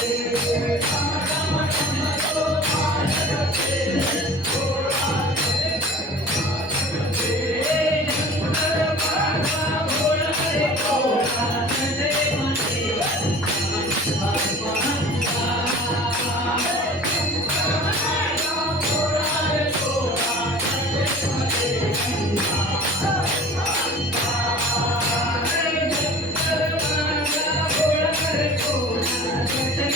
Yeah.